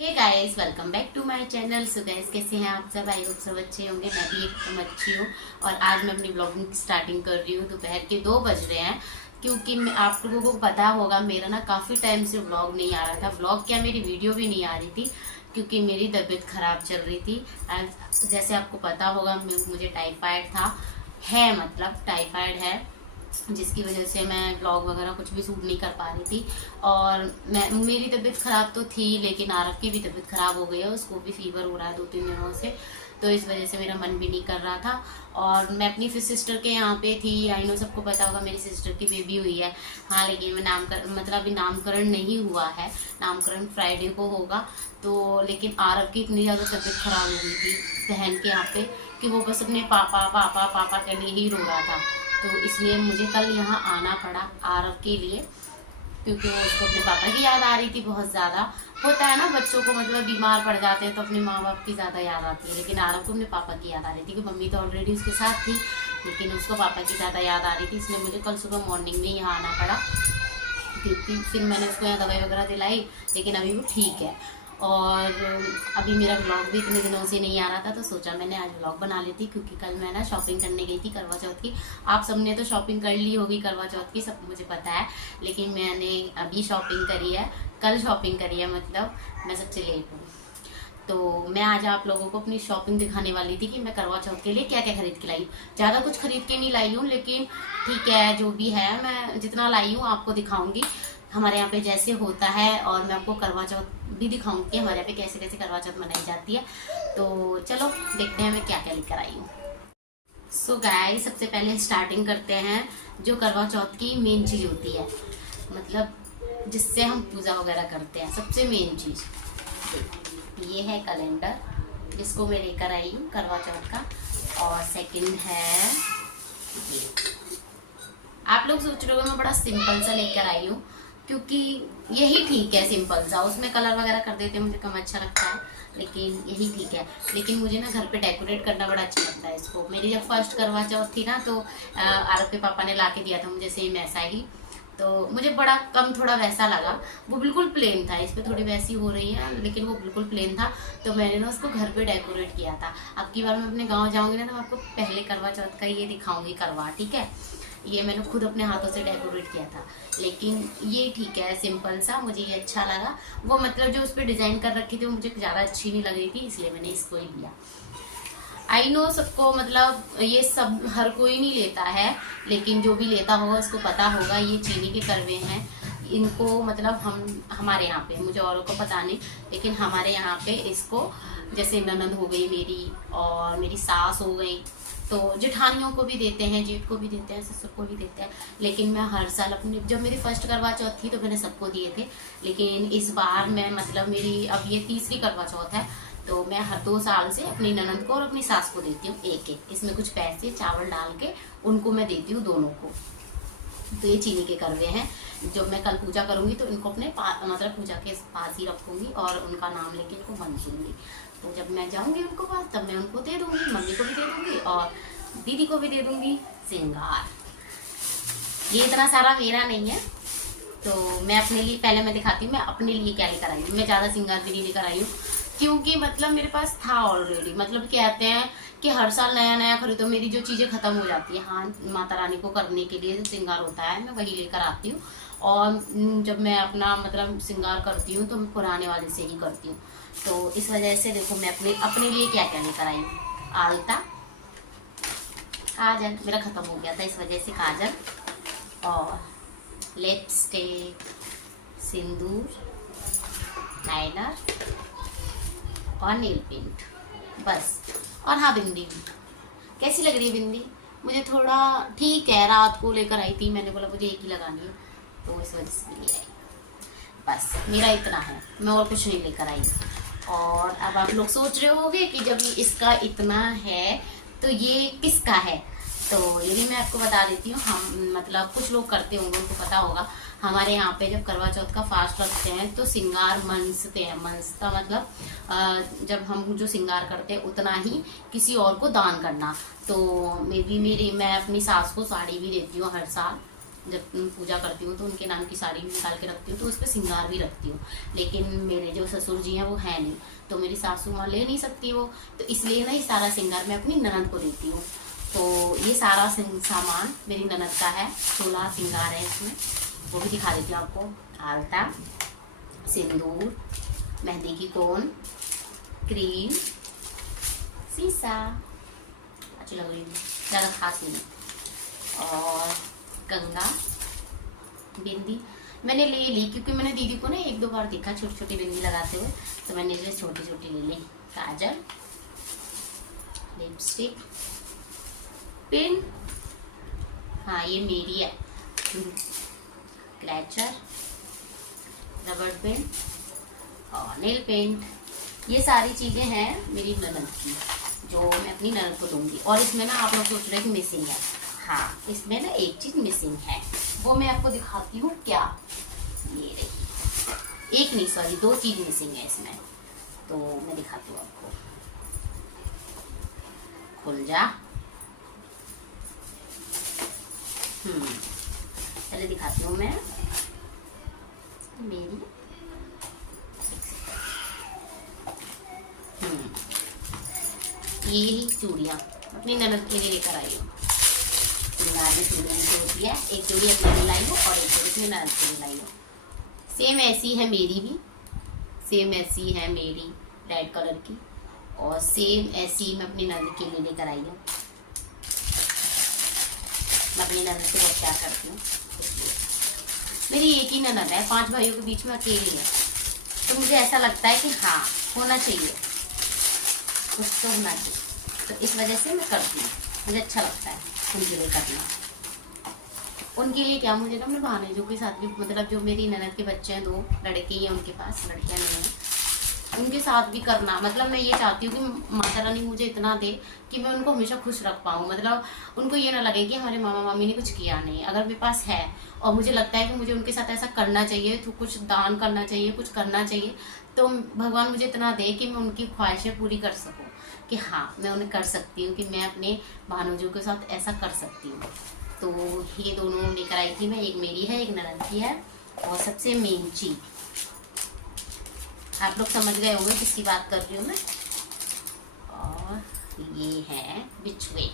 Hey guys, welcome back to my channel. So guys, कैसे हैं आप सब? आई होप सब अच्छे होंगे। मैं भी एकदम अच्छी हूँ। और आज मैं अपनी ब्लॉगिंग की स्टार्टिंग कर रही हूँ। दोपहर के 2 बज रहे हैं, क्योंकि आप लोगों को पता होगा मेरा ना काफ़ी टाइम से व्लॉग नहीं आ रहा था। व्लॉग क्या, मेरी वीडियो भी नहीं आ रही थी, क्योंकि मेरी तबीयत खराब चल रही थी। जैसे आपको पता होगा, मुझे टाइफाइड था, है मतलब टाइफाइड है, जिसकी वजह से मैं ब्लॉग वगैरह कुछ भी शूट नहीं कर पा रही थी। और मेरी तबीयत खराब तो थी, लेकिन आरव की भी तबीयत खराब हो गई है। उसको भी फीवर हो रहा है 2-3 दिनों से, तो इस वजह से मेरा मन भी नहीं कर रहा था। और मैं अपनी फिर सिस्टर के यहाँ पे थी। आई नो सबको पता होगा मेरी सिस्टर की बेबी हुई है। हाँ, लेकिन मैं मतलब अभी नामकरण नहीं हुआ है, नामकरण फ्राइडे को होगा। तो लेकिन आरव की इतनी ज़्यादा तबीयत खराब हो गई थी बहन के यहाँ पे, कि वो बस अपने पापा पापा पापा के लिए ही रो रहा था। तो इसलिए मुझे कल यहाँ आना पड़ा आरव के लिए, क्योंकि वो उसको अपने पापा की याद आ रही थी बहुत ज़्यादा। होता है ना, बच्चों को मतलब बीमार पड़ जाते हैं तो अपने माँ बाप की ज़्यादा याद आती है, लेकिन आरव को अपने पापा की याद आ रही थी, कि मम्मी तो ऑलरेडी उसके साथ थी, लेकिन उसको पापा की ज़्यादा याद आ रही थी। इसलिए मुझे कल सुबह मॉर्निंग में यहाँ आना पड़ा, क्योंकि फिर मैंने उसको यहाँ दवाई वगैरह दिलाई, लेकिन अभी वो ठीक है। और अभी मेरा ब्लॉग भी इतने दिनों से नहीं आ रहा था, तो सोचा मैंने आज ब्लॉग बना लेती, क्योंकि कल मैं ना शॉपिंग करने गई थी करवा चौथ की। आप सबने तो शॉपिंग कर ली होगी करवा चौथ की, सब मुझे पता है, लेकिन मैंने अभी शॉपिंग करी है, कल शॉपिंग करी है, मतलब मैं सबसे लेट हूँ। तो मैं आज आप लोगों को अपनी शॉपिंग दिखाने वाली थी, कि मैं करवा चौथ के लिए क्या क्या खरीद के लाई हूँ। ज़्यादा कुछ खरीद के नहीं लाई हूँ, लेकिन ठीक है, जो भी है मैं जितना लाई हूँ आपको दिखाऊंगी हमारे यहाँ पे जैसे होता है। और मैं आपको करवा चौथ भी दिखाऊंगी हमारे यहाँ पे कैसे कैसे करवा चौथ मनाई जाती है। तो चलो देखते हैं मैं क्या क्या लेकर आई हूँ। सो गाइस, सबसे पहले स्टार्टिंग करते हैं जो करवा चौथ की मेन चीज़ होती है, मतलब जिससे हम पूजा वगैरह करते हैं। सबसे मेन चीज़ ये है कैलेंडर, जिसको मैं लेकर आई हूँ करवा चौथ का। और सेकंड है ये। आप लोग सोच रहे हो मैं बड़ा सिंपल सा लेकर आई हूँ, क्योंकि यही ठीक है सिंपल सा। उसमें कलर वगैरह कर देते हैं, मुझे कम अच्छा लगता है, लेकिन यही ठीक है। लेकिन मुझे ना घर पे डेकोरेट करना बड़ा अच्छा लगता है इसको। मेरी जब फर्स्ट करवा चौथ थी ना, तो आरव के पापा ने ला के दिया था मुझे सेम ऐसा ही, तो मुझे बड़ा कम थोड़ा वैसा लगा। वो बिल्कुल प्लेन था, इस पर थोड़ी वैसी हो रही है, लेकिन वो बिल्कुल प्लेन था। तो मैंने ना उसको घर पे डेकोरेट किया था। अब की बार मैं अपने गांव जाऊंगी ना, तो मैं आपको पहले करवा चौथ का ये दिखाऊंगी करवा, ठीक है। ये मैंने खुद अपने हाथों से डेकोरेट किया था, लेकिन ये ठीक है सिंपल सा, मुझे ये अच्छा लगा। वो मतलब जो उस पर डिजाइन कर रखी थी वो मुझे ज़्यादा अच्छी नहीं लग रही थी, इसलिए मैंने इसको ही लिया। आई नो सबको मतलब ये सब हर कोई नहीं लेता है, लेकिन जो भी लेता होगा उसको पता होगा ये चीनी के करवे हैं। इनको मतलब हमारे यहाँ पे, मुझे औरों को पता नहीं, लेकिन हमारे यहाँ पे इसको, जैसे ननद हो गई मेरी और मेरी सास हो गई, तो जेठानियों को भी देते हैं, जेठ को भी देते हैं, ससुर को भी देते हैं। लेकिन मैं हर साल अपने, जब मेरी फर्स्ट करवा चौथ थी तो मैंने सबको दिए थे, लेकिन इस बार मैं मतलब मेरी अब ये तीसरी करवा चौथ है, तो मैं हर 2 साल से अपनी ननद को और अपनी सास को देती हूँ एक एक। इसमें कुछ पैसे चावल डाल के उनको मैं देती हूँ दोनों को। तो ये चीनी के करवे हैं। जब मैं कल पूजा करूंगी तो इनको अपने मतलब पूजा के पास ही रखूंगी और उनका नाम लेके इनको मनसूंगी। तो जब मैं जाऊंगी उनको पास, तब मैं उनको दे दूंगी, मम्मी को भी दे दूंगी और दीदी को भी दे दूंगी श्रृंगार। ये इतना सारा मेरा नहीं है, तो मैं अपने लिए पहले मैं दिखाती हूँ मैं अपने लिए क्या लेकर आई हूँ। मैं ज़्यादा श्रृंगार भी नहीं लेकर आई हूँ, क्योंकि मतलब मेरे पास था ऑलरेडी। मतलब कहते हैं कि हर साल नया नया खरीदो, मेरी जो चीज़ें ख़त्म हो जाती है। हाँ, माता रानी को करने के लिए जो श्रृंगार होता है मैं वही लेकर आती हूँ। और जब मैं अपना मतलब श्रृंगार करती हूँ तो मैं पुराने वाले से ही करती हूँ। तो इस वजह से देखो मैं अपने लिए क्या क्या लेकर आई हूँ। आलता, काजल मेरा ख़त्म हो गया था, इस वजह से काजल, और लिपस्टिक, सिंदूर, लाइनर और नेल पेंट, बस। और हाँ, बिंदी भी। कैसी लग रही है बिंदी? मुझे थोड़ा ठीक है, रात को लेकर आई थी, मैंने बोला मुझे एक ही लगानी है, तो इस वजह से ले आई। बस मेरा इतना है, मैं और कुछ नहीं लेकर आई। और अब आप लोग सोच रहे होंगे कि जब इसका इतना है तो ये किसका है, तो ये भी मैं आपको बता देती हूँ। हम मतलब कुछ लोग करते होंगे, उनको पता होगा। हमारे यहाँ पे जब करवा चौथ का फास्ट रखते हैं तो श्रृंगार मनसते हैं। मनसता मतलब जब हम जो श्रृंगार करते हैं उतना ही किसी और को दान करना। तो मैं अपनी सास को साड़ी भी देती हूँ हर साल, जब पूजा करती हूँ तो उनके नाम की साड़ी निकाल के रखती हूँ, तो उस पर श्रृंगार भी रखती हूँ। लेकिन मेरे जो ससुर जी हैं वो है नहीं, तो मेरी सासू माँ ले नहीं सकती वो, तो इसलिए ना ये सारा श्रृंगार मैं अपनी ननद को देती हूँ। तो ये सारा सामान मेरी ननद का है, 16 श्रृंगार है इसमें, वो भी दिखा देती हूँ आपको। आलता, सिंदूर, मेहंदी की कोन, क्रीम, शीशा, अच्छी लग रही है, ज़्यादा खास नहीं, और कंगा, बिंदी मैंने ले ली क्योंकि मैंने दीदी को ना 1-2 बार देखा छोटी छोटी बिंदी लगाते हुए, तो मैंने इसे छोटी छोटी ले ली। काजल, लिपस्टिक, पिन, हाँ ये मेरी है, क्लैचर, रबड़ पेंट और नेल पेंट। ये सारी चीज़ें हैं मेरी ननद की, जो मैं अपनी ननद को दूंगी। और इसमें ना आप लोग सोच रहे हैं कि मिसिंग है, हाँ इसमें ना एक चीज़ मिसिंग है, वो मैं आपको दिखाती हूँ। क्या? ये रही, एक नहीं सॉरी 2 चीज़ मिसिंग है इसमें, तो मैं दिखाती हूँ आपको। खुल जा। पहले दिखाती हूँ मैं मेरी ये चूड़ियाँ अपनी ननद के लिए लेकर आई हूँ। श्रृंगार में चूड़ी नीचे होती है, एक चूड़ी अपने लिए लाई हूँ और एक चूड़ी अपनी ननद के लिए लाई हूँ। सेम ऐसी है मेरी भी, सेम ऐसी है मेरी रेड कलर की, और सेम ऐसी मैं अपनी ननद के लिए लेकर आई हूँ। मैं अपनी ननद से बहुत प्यार करती हूँ, मेरी एक ही ननद है, 5 भाइयों के बीच में अकेली है, तो मुझे ऐसा लगता है कि हाँ होना चाहिए, कुछ तो होना चाहिए, तो इस वजह से मैं करती हूँ, मुझे अच्छा लगता है उनके लिए करना। उनके लिए क्या, मुझे ना अपने भानेजों के साथ भी, मतलब जो मेरी ननद के बच्चे हैं 2 लड़के ही हैं उनके पास, लड़कियाँ नहीं हैं, उनके साथ भी करना। मतलब मैं ये चाहती हूँ कि माता रानी मुझे इतना दे कि मैं उनको हमेशा खुश रख पाऊँ, मतलब उनको ये ना लगे कि हमारे मामा मामी ने कुछ किया नहीं। अगर मेरे पास है और मुझे लगता है कि मुझे उनके साथ ऐसा करना चाहिए, तो कुछ दान करना चाहिए, कुछ करना चाहिए, तो भगवान मुझे इतना दे कि मैं उनकी ख्वाहिशें पूरी कर सकूँ, कि हाँ मैं उन्हें कर सकती हूँ, कि मैं अपने भानुजों के साथ ऐसा कर सकती हूँ। तो ये दोनों लेकर आई थी मैं, एक मेरी है एक ननद की है। और सबसे मेन चीज आप लोग समझ गए होंगे किसकी बात कर रही हूँ मैं, और ये है बिछुए।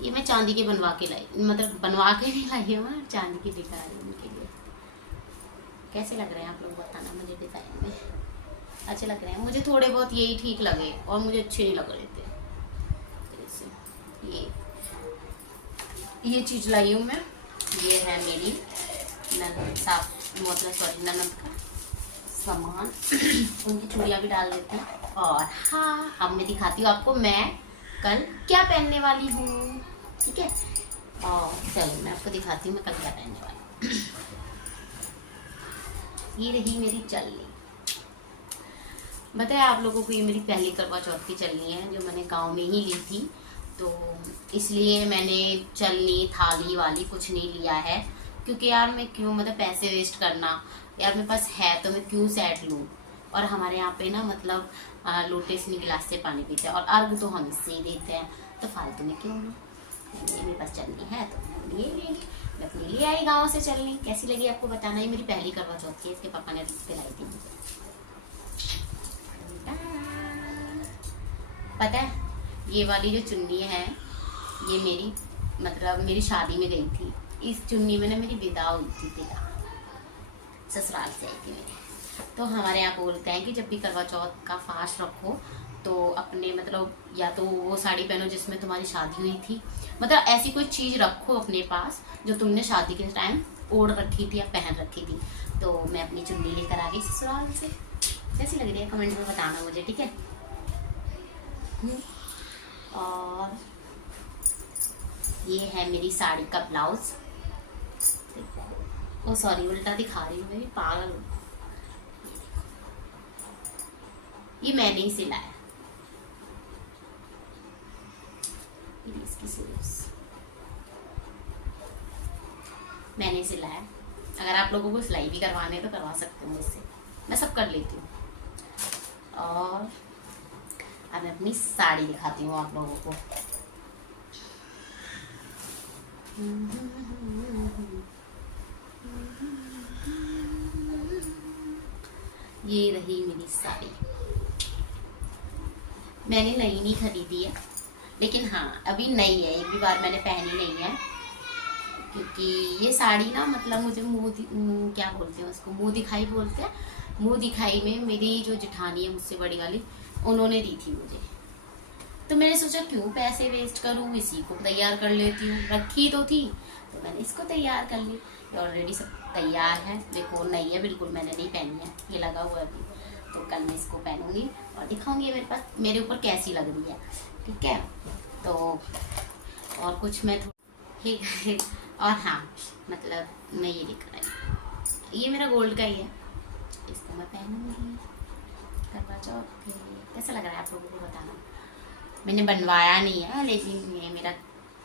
ये मैं चांदी के बनवा के लाई, मतलब बनवा के नहीं लाई हूँ, चांदी की लेकर आई हूँ उनके लिए। कैसे लग रहे हैं आप लोग बताना मुझे डिजाइन में, अच्छे लग रहे हैं? मुझे थोड़े बहुत यही ठीक लगे और मुझे अच्छे नहीं लग रहे थे। ये चीज़ लाई हूँ मैं, ये है मेरी ननद साफ, मतलब सॉरी ननद का सामान। उनकी चूड़ियाँ भी डाल देती हूँ। और हाँ अब मैं दिखाती हूँ आपको मैं कल क्या पहनने वाली हूँ, ठीक है? और चलो मैं आपको दिखाती हूँ मैं कल क्या पहनने वाली हूँ। ये रही मेरी चलनी। बताया आप लोगों को, ये मेरी पहली करवा चौथ की चलनी है, जो मैंने गांव में ही ली थी, तो इसलिए मैंने चलनी थाली वाली कुछ नहीं लिया है, क्योंकि यार मैं क्यों, मतलब पैसे वेस्ट करना, यार मेरे पास है तो मैं क्यों सेट लूँ। और हमारे यहाँ पे ना मतलब लोटे से गिलास से पानी पीते हैं, और अर्घ तो हम इससे ही देते हैं, तो फालतू में क्यों लूँ। मेरे पास चलनी है तो मैं ये ले ली, मैं अपने लिए आई गाँव से चलनी। कैसी लगी आपको बताना, ही मेरी पहली करवा चौथ की, इसके पापा ने दिलाई थी मुझे। पता है ये वाली जो चुन्नी है, ये मेरी, मतलब मेरी शादी में गई थी, इस चुन्नी में ना मेरी विदा हुई थी, विदा ससुराल से आई थी मेरी। तो हमारे यहाँ बोलते हैं कि जब भी करवा चौथ का फास्ट रखो तो अपने, मतलब या तो वो साड़ी पहनो जिसमें तुम्हारी शादी हुई थी, मतलब ऐसी कोई चीज़ रखो अपने पास जो तुमने शादी के टाइम ओढ़ रखी थी या पहन रखी थी। तो मैं अपनी चुन्नी लेकर आ गई ससुराल से। कैसी लग रही है कमेंट में बताना मुझे, ठीक है? और ये है मेरी साड़ी का ब्लाउज। ओ सॉरी उल्टा दिखा रही हूँ, मैं पागल हूँ। ये मैंने ही सिलाया, इसकी सीरीज मैंने सिलाया। अगर आप लोगों को सिलाई भी करवाने तो करवा सकते हो मुझसे, मैं सब कर लेती हूँ। और अब मैं अपनी साड़ी दिखाती हूँ आप लोगों को। ये रही मेरी साड़ी। मैंने नई नहीं खरीदी है, लेकिन हाँ अभी नई है, एक भी बार मैंने पहनी नहीं है। क्योंकि ये साड़ी ना मतलब मुझे क्या बोलते हैं उसको, मुंह दिखाई बोलते हैं। मुंह दिखाई में मेरी जो जेठानी है मुझसे बड़ी वाली, उन्होंने दी थी मुझे। तो मैंने सोचा क्यों पैसे वेस्ट करूँ, इसी को तैयार कर लेती हूँ। रखी तो थी तो मैंने इसको तैयार कर ली। ऑलरेडी सब तैयार है, देखो नई है बिल्कुल, मैंने नहीं पहनी है, ये लगा हुआ है अभी। तो कल मैं इसको पहनूंगी और दिखाऊंगी मेरे पास मेरे ऊपर कैसी लग रही है, ठीक है। तो और कुछ मैं ठीक और हाँ मतलब मैं ये दिख रहा है, ये मेरा गोल्ड का ही है, इसको मैं पहनूंगी करवा चौथ पे। कैसा लग रहा है आप लोगों को बताना। मैंने बनवाया नहीं है, लेकिन ये मेरा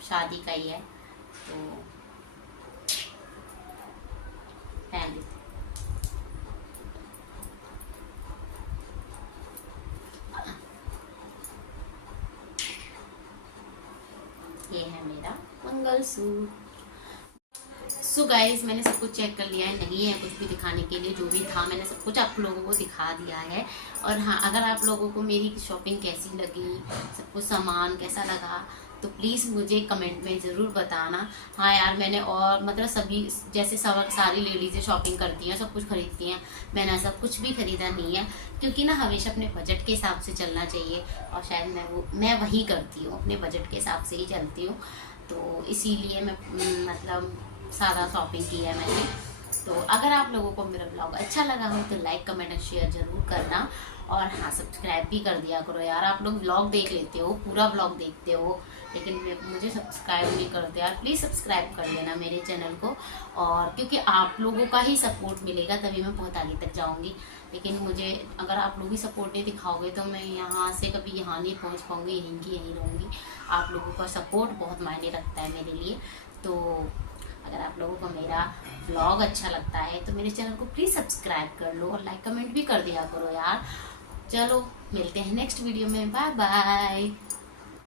शादी का ही है, तो पहन लेते। ये है मेरा मंगलसूत्र। सो गाइस मैंने सब कुछ चेक कर लिया है, नहीं है कुछ भी दिखाने के लिए, जो भी था मैंने सब कुछ आप लोगों को दिखा दिया है। और हाँ अगर आप लोगों को मेरी शॉपिंग कैसी लगी, सब कुछ सामान कैसा लगा, तो प्लीज़ मुझे कमेंट में ज़रूर बताना। हाँ यार मैंने और मतलब सभी जैसे सारी लेडीज़ें शॉपिंग करती हैं, सब कुछ खरीदती हैं, मैंने ऐसा कुछ भी खरीदा नहीं है। क्योंकि ना हमेशा अपने बजट के हिसाब से चलना चाहिए, और शायद मैं वही करती हूँ, अपने बजट के हिसाब से ही चलती हूँ। तो इसीलिए मैं मतलब सारा शॉपिंग किया है मैंने। तो अगर आप लोगों को मेरा ब्लॉग अच्छा लगा हो तो लाइक कमेंट और शेयर जरूर करना। और हाँ सब्सक्राइब भी कर दिया करो यार, आप लोग ब्लॉग देख लेते हो, पूरा ब्लॉग देखते हो, लेकिन मुझे सब्सक्राइब नहीं करते यार। प्लीज़ सब्सक्राइब कर लेना मेरे चैनल को, और क्योंकि आप लोगों का ही सपोर्ट मिलेगा तभी मैं बहुत आगे तक जाऊँगी। लेकिन मुझे अगर आप लोग ही सपोर्ट नहीं दिखाओगे तो मैं यहाँ से कभी यहाँ नहीं पहुँच पाऊँगी, यहीं की यहीं रहूँगी। आप लोगों का सपोर्ट बहुत मायने रखता है मेरे लिए। तो अगर आप लोगों को मेरा व्लॉग अच्छा लगता है तो मेरे चैनल को प्लीज़ सब्सक्राइब कर लो और लाइक कमेंट भी कर दिया करो यार। चलो मिलते हैं नेक्स्ट वीडियो में, बाय बाय।